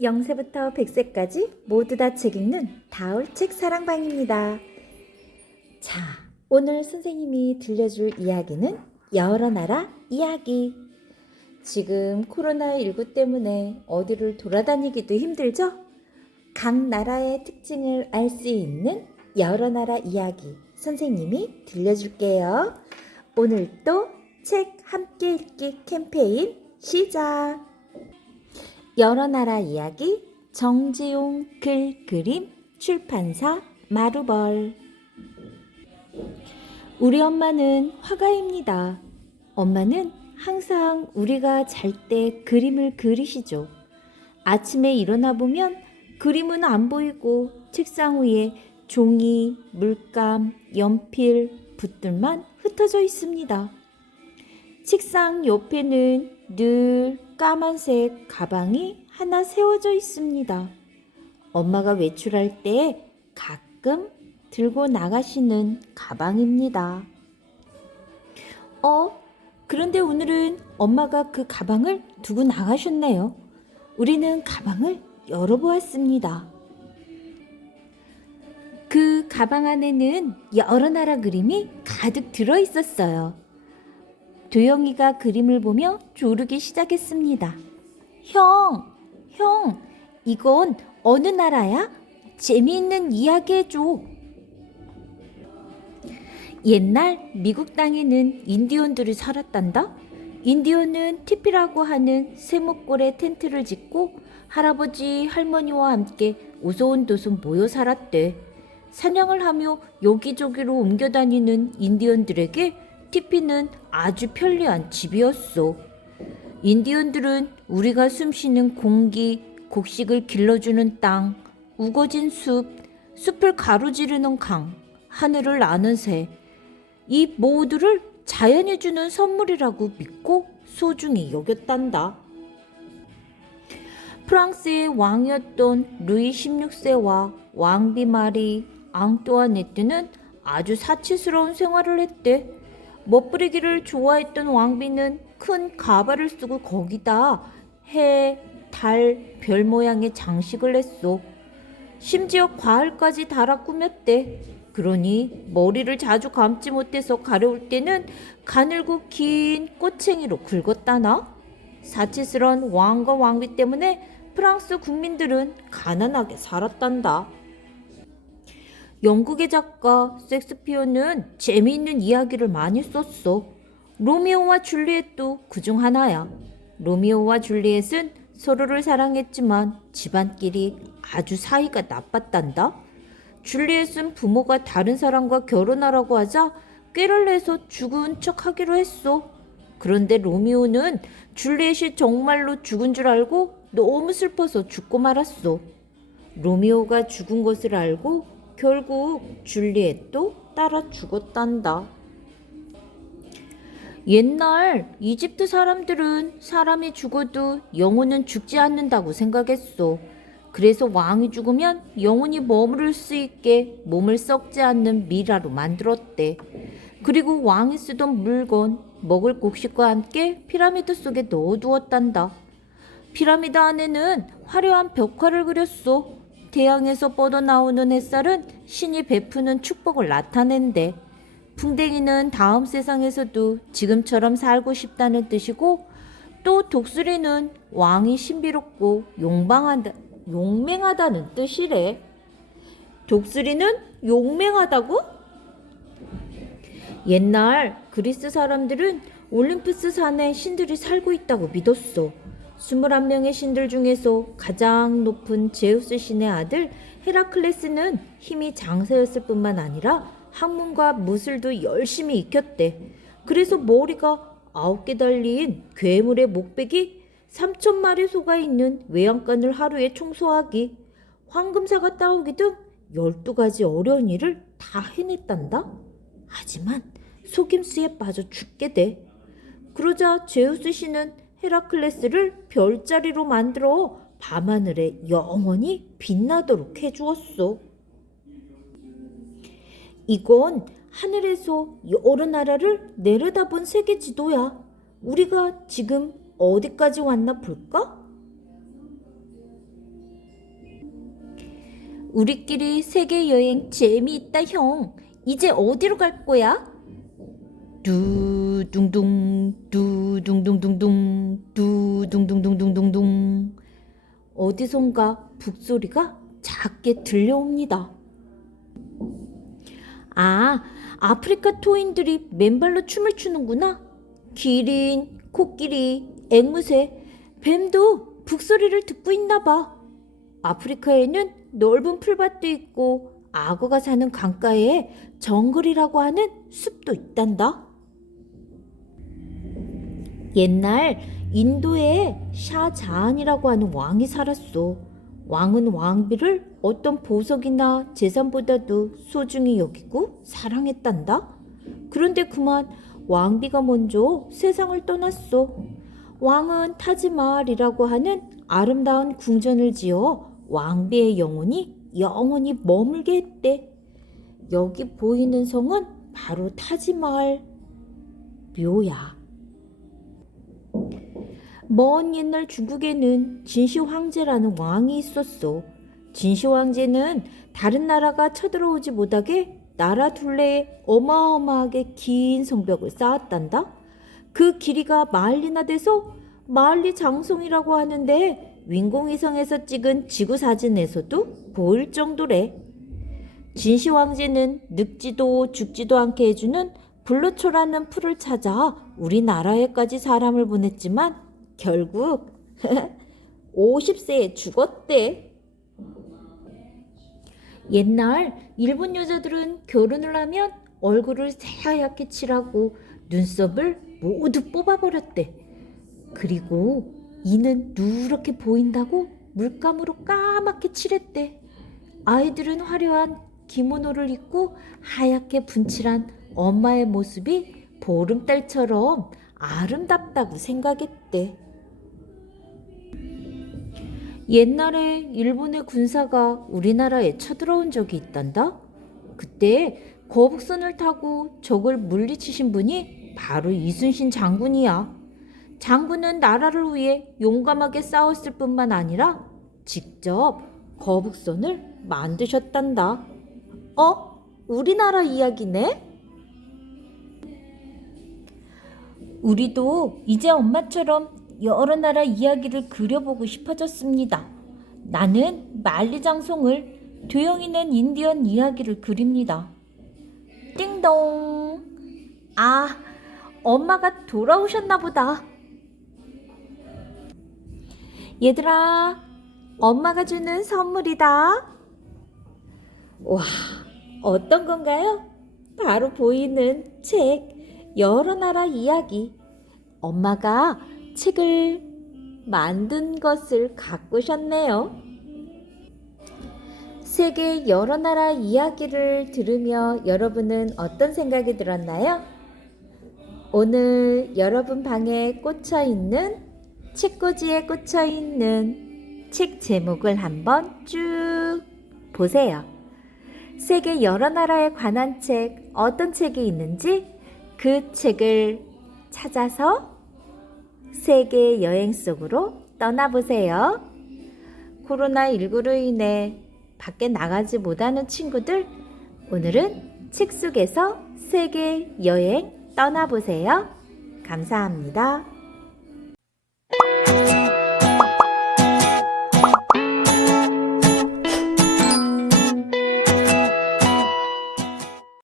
0세부터 100세까지 모두 다 책 읽는 다올 책 사랑방입니다. 자, 오늘 선생님이 들려줄 이야기는 여러 나라 이야기. 지금 코로나19 때문에 어디를 돌아다니기도 힘들죠? 각 나라의 특징을 알 수 있는 여러 나라 이야기 선생님이 들려줄게요. 오늘도 책 함께 읽기 캠페인 시작! 여러 나라 이야기 정지용 글 그림 출판사 마루벌. 우리 엄마는 화가입니다. 엄마는 항상 우리가 잘 때 그림을 그리시죠. 아침에 일어나 보면 그림은 안 보이고 책상 위에 종이, 물감, 연필, 붓들만 흩어져 있습니다. 책상 옆에는 늘 까만색 가방이 하나 세워져 있습니다. 엄마가 외출할 때 가끔 들고 나가시는 가방입니다. 그런데 오늘은 엄마가 그 가방을 두고 나가셨네요. 우리는 가방을 열어보았습니다. 그 가방 안에는 여러 나라 그림이 가득 들어 있었어요. 도영이가 그림을 보며 조르기 시작했습니다. 형, 이건 어느 나라야? 재미있는 이야기 해줘. 옛날 미국 땅에는 인디언들이 살았단다. 인디언은 티피라고 하는 세목골에 텐트를 짓고 할아버지, 할머니와 함께 오손도손 모여 살았대. 사냥을 하며 여기저기로 옮겨 다니는 인디언들에게 티피는 아주 편리한 집이었어. 인디언들은 우리가 숨쉬는 공기, 곡식을 길러주는 땅, 우거진 숲, 숲을 가로지르는 강, 하늘을 나는 새, 이 모두를 자연이 주는 선물이라고 믿고 소중히 여겼단다. 프랑스의 왕이었던 루이 16세와 왕비 마리 앙뚜아네트는 아주 사치스러운 생활을 했대. 멋부리기를 좋아했던 왕비는 큰 가발을 쓰고 거기다 해, 달, 별 모양의 장식을 했어. 심지어 과일까지 달아 꾸몄대. 그러니 머리를 자주 감지 못해서 가려울 때는 가늘고 긴 꼬챙이로 긁었다나? 사치스러운 왕과 왕비 때문에 프랑스 국민들은 가난하게 살았단다. 영국의 작가 섹스피어는 재미있는 이야기를 많이 썼어. 로미오와 줄리엣도 그중 하나야. 로미오와 줄리엣은 서로를 사랑했지만 집안끼리 아주 사이가 나빴단다. 줄리엣은 부모가 다른 사람과 결혼하라고 하자 꾀를 내서 죽은 척하기로 했어. 그런데 로미오는 줄리엣이 정말로 죽은 줄 알고 너무 슬퍼서 죽고 말았어. 로미오가 죽은 것을 알고 결국 줄리엣도 따라 죽었단다. 옛날 이집트 사람들은 사람이 죽어도 영혼은 죽지 않는다고 생각했어. 그래서 왕이 죽으면 영혼이 머무를 수 있게 몸을 썩지 않는 미라로 만들었대. 그리고 왕이 쓰던 물건, 먹을 곡식과 함께 피라미드 속에 넣어두었단다. 피라미드 안에는 화려한 벽화를 그렸어. 태양에서 뻗어나오는 햇살은 신이 베푸는 축복을 나타낸대. 풍뎅이는 다음 세상에서도 지금처럼 살고 싶다는 뜻이고, 또 독수리는 왕이 신비롭고 용맹하다는 뜻이래. 독수리는 용맹하다고? 옛날 그리스 사람들은 올림푸스 산에 신들이 살고 있다고 믿었어. 21명의 신들 중에서 가장 높은 제우스 신의 아들 헤라클레스는 힘이 장사였을 뿐만 아니라 학문과 무술도 열심히 익혔대. 그래서 머리가 9개 달린 괴물의 목베기, 3,000마리 소가 있는 외양간을 하루에 청소하기, 황금사가 따오기 등 12가지 어려운 일을 다 해냈단다. 하지만 속임수에 빠져 죽게 돼. 그러자 제우스 신은 헤라클레스를 별자리로 만들어 밤하늘에 영원히 빛나도록 해주었어. 이건 하늘에서 여러 나라를 내려다본 세계 지도야. 우리가 지금 어디까지 왔나 볼까? 우리끼리 세계 여행 재미있다, 형. 이제 어디로 갈 거야? 두둥둥 두둥둥둥둥 두둥둥둥둥둥둥. 어디선가 북소리가 작게 들려옵니다. 아, 아프리카 토인들이 맨발로 춤을 추는구나. 기린, 코끼리, 앵무새, 뱀도 북소리를 듣고 있나 봐. 아프리카에는 넓은 풀밭도 있고 악어가 사는 강가에 정글이라고 하는 숲도 있단다. 옛날 인도에 샤자한이라고 하는 왕이 살았어. 왕은 왕비를 어떤 보석이나 재산보다도 소중히 여기고 사랑했단다. 그런데 그만 왕비가 먼저 세상을 떠났어. 왕은 타지마할이라고 하는 아름다운 궁전을 지어 왕비의 영혼이 영원히 머물게 했대. 여기 보이는 성은 바로 타지마할 묘야. 먼 옛날 중국에는 진시 황제라는 왕이 있었어. 진시 황제는 다른 나라가 쳐들어오지 못하게 나라 둘레에 어마어마하게 긴 성벽을 쌓았단다. 그 길이가 마일리나 돼서 마일리 장성이라고 하는데 인공위성에서 찍은 지구 사진에서도 보일 정도래. 진시 황제는 늙지도 죽지도 않게 해주는 블루초라는 풀을 찾아 우리나라에까지 사람을 보냈지만 결국 50세에 죽었대. 옛날 일본 여자들은 결혼을 하면 얼굴을 새하얗게 칠하고 눈썹을 모두 뽑아버렸대. 그리고 이는 누렇게 보인다고 물감으로 까맣게 칠했대. 아이들은 화려한 기모노를 입고 하얗게 분칠한 엄마의 모습이 보름달처럼 아름답다고 생각했대. 옛날에 일본의 군사가 우리나라에 쳐들어온 적이 있단다. 그때 거북선을 타고 적을 물리치신 분이 바로 이순신 장군이야. 장군은 나라를 위해 용감하게 싸웠을 뿐만 아니라 직접 거북선을 만드셨단다. 우리나라 이야기네? 우리도 이제 엄마처럼 여러 나라 이야기를 그려보고 싶어졌습니다. 나는 만리장성을, 도영이는 인디언 이야기를 그립니다. 띵동. 아, 엄마가 돌아오셨나 보다. 얘들아, 엄마가 주는 선물이다. 와, 어떤 건가요? 바로 보이는 책, 여러 나라 이야기. 엄마가 책을 만든 것을 가꾸셨네요. 세계 여러 나라 이야기를 들으며 여러분은 어떤 생각이 들었나요? 오늘 여러분 방에 꽂혀 있는 책꽂이에 꽂혀 있는 책 제목을 한번 쭉 보세요. 세계 여러 나라에 관한 책, 어떤 책이 있는지 그 책을 찾아서 세계 여행 속으로 떠나보세요. 코로나19로 인해 밖에 나가지 못하는 친구들, 오늘은 책 속에서 세계 여행 떠나보세요. 감사합니다.